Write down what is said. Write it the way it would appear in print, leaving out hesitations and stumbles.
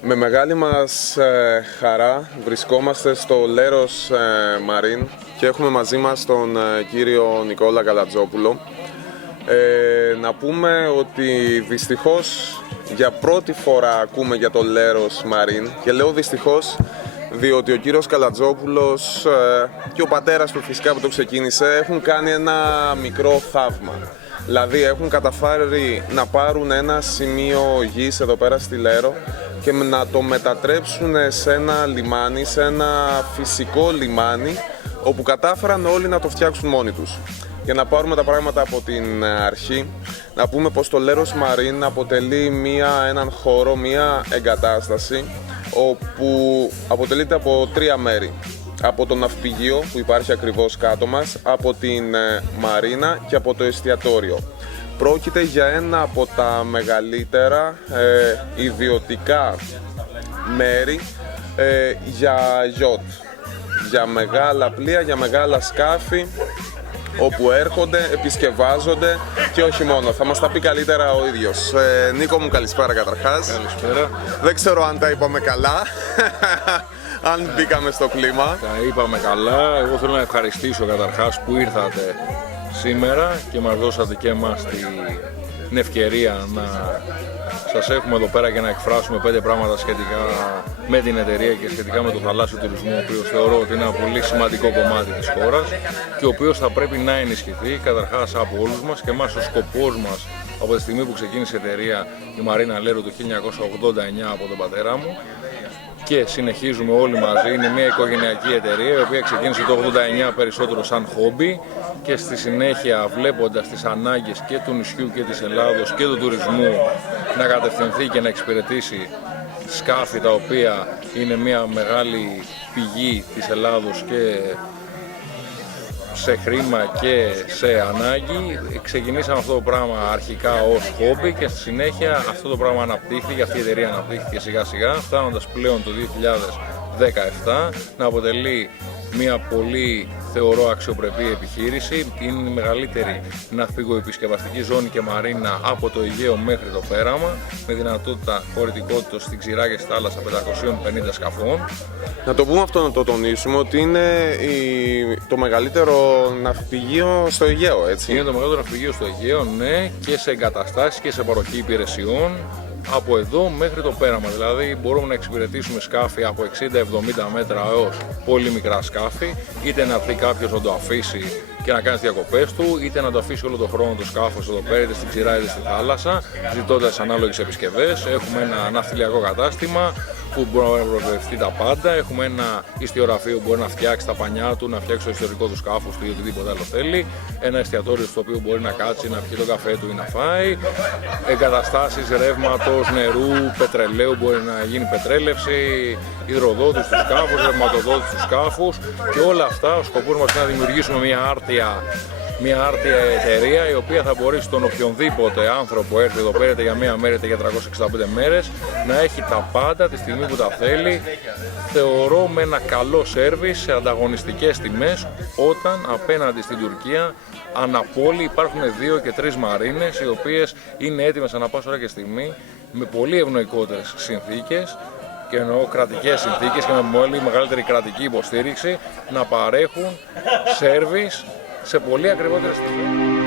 Με μεγάλη μας χαρά βρισκόμαστε στο Leros Marine και έχουμε μαζί μας τον κύριο Νικόλα Καλατζόπουλο. Να πούμε ότι δυστυχώς για πρώτη φορά ακούμε για το Leros Marine, και λέω δυστυχώς διότι ο κύριος Καλατζόπουλος και ο πατέρας του φυσικά που το ξεκίνησε έχουν κάνει ένα μικρό θαύμα. Δηλαδή έχουν καταφέρει να πάρουν ένα σημείο γης εδώ πέρα στη Λέρο και να το μετατρέψουν σε ένα λιμάνι, σε ένα φυσικό λιμάνι, όπου κατάφεραν όλοι να το φτιάξουν μόνοι τους. Για να πάρουμε τα πράγματα από την αρχή, να πούμε πως το Leros Marine αποτελεί έναν χώρο, μία εγκατάσταση, όπου αποτελείται από τρία μέρη. Από το ναυπηγείο που υπάρχει ακριβώς κάτω μας, από την μαρίνα και από το εστιατόριο. Πρόκειται για ένα από τα μεγαλύτερα ιδιωτικά μέρη για γιότ, για μεγάλα πλοία, για μεγάλα σκάφη, όπου έρχονται, επισκευάζονται και όχι μόνο. Θα μας τα πει καλύτερα ο ίδιος. Νίκο μου, καλησπέρα καταρχάς. Καλησπέρα. Δεν ξέρω αν τα είπαμε καλά, αν μπήκαμε στο κλίμα. Τα είπαμε καλά. Εγώ θέλω να ευχαριστήσω καταρχάς που ήρθατε σήμερα και μας δώσατε και εμάς την ευκαιρία να σας έχουμε εδώ πέρα και να εκφράσουμε 5 πράγματα σχετικά με την εταιρεία και σχετικά με το θαλάσσιο τουρισμό, ο οποίος θεωρώ ότι είναι ένα πολύ σημαντικό κομμάτι της χώρας και ο οποίος θα πρέπει να ενισχυθεί καταρχάς από όλους μας, και εμάς ο σκοπός μας από τη στιγμή που ξεκίνησε η εταιρεία η Μαρίνα Λέρο το 1989 από τον πατέρα μου, και συνεχίζουμε όλοι μαζί. Είναι μια οικογενειακή εταιρεία η οποία ξεκίνησε το 89 περισσότερο σαν χόμπι και στη συνέχεια, βλέποντας τις ανάγκες και του νησιού και της Ελλάδος και του τουρισμού, να κατευθυνθεί και να εξυπηρετήσει σκάφη τα οποία είναι μια μεγάλη πηγή της Ελλάδος και σε χρήμα και σε ανάγκη. Ξεκινήσαμε αυτό το πράγμα αρχικά ως χόμπι και στη συνέχεια αυτό το πράγμα αναπτύχθηκε, αυτή η εταιρεία αναπτύχθηκε σιγά σιγά, φτάνοντας πλέον το 2017 να αποτελεί μια πολύ, θεωρώ, αξιοπρεπή επιχείρηση. Είναι η μεγαλύτερη ναυπηγοεπισκευαστική ζώνη και μαρίνα από το Αιγαίο μέχρι το πέραμα, με δυνατότητα χωρητικότητα στην ξηρά και στη θάλασσα 550 σκαφών. Να το πούμε αυτό, να το τονίσουμε, ότι είναι το μεγαλύτερο ναυπηγείο στο Αιγαίο, έτσι. Είναι το μεγαλύτερο ναυπηγείο στο Αιγαίο, ναι, και σε εγκαταστάσεις και σε παροχή υπηρεσιών από εδώ μέχρι το πέραμα. Δηλαδή μπορούμε να εξυπηρετήσουμε σκάφη από 60-70 μέτρα έως πολύ μικρά σκάφη, είτε να έρθει κάποιος να το αφήσει και να κάνει τις διακοπές του, είτε να το αφήσει όλο τον χρόνο το σκάφος εδώ πέρα, είτε στην ξηρά είτε στη θάλασσα, ζητώντας ανάλογες επισκευές. Έχουμε ένα ναυτιλιακό κατάστημα που μπορεί να προβευτεί τα πάντα. Έχουμε ένα ιστιογραφείο που μπορεί να φτιάξει τα πανιά του, να φτιάξει το ιστορικό του σκάφους του ή οτιδήποτε άλλο θέλει. Ένα εστιατόριο στο οποίο μπορεί να κάτσει, να πιει το καφέ του ή να φάει. Εγκαταστάσεις ρεύματος, νερού, πετρελαίου, μπορεί να γίνει πετρέλευση, υδροδότης του σκάφους, ρευματοδότης του σκάφους, και όλα αυτά ο σκοπός μας είναι να δημιουργήσουμε μια άρτια εταιρεία η οποία θα μπορεί στον οποιονδήποτε άνθρωπο έρθει εδώ πέρα, είτε για μία μέρα είτε για 365 μέρες, να έχει τα πάντα τη στιγμή που τα θέλει, θεωρώ με ένα καλό σέρβις σε ανταγωνιστικές τιμές, όταν απέναντι στην Τουρκία αναπόλη υπάρχουν 2 και 3 μαρίνες οι οποίες είναι έτοιμες ανά πάσα ώρα και στιγμή, με πολύ ευνοϊκότερες συνθήκες, και εννοώ κρατικές συνθήκες και με πολύ μεγαλύτερη κρατική υποστήριξη, να παρέχουν σέρβις σε πολύ ακριβότερες τιμές.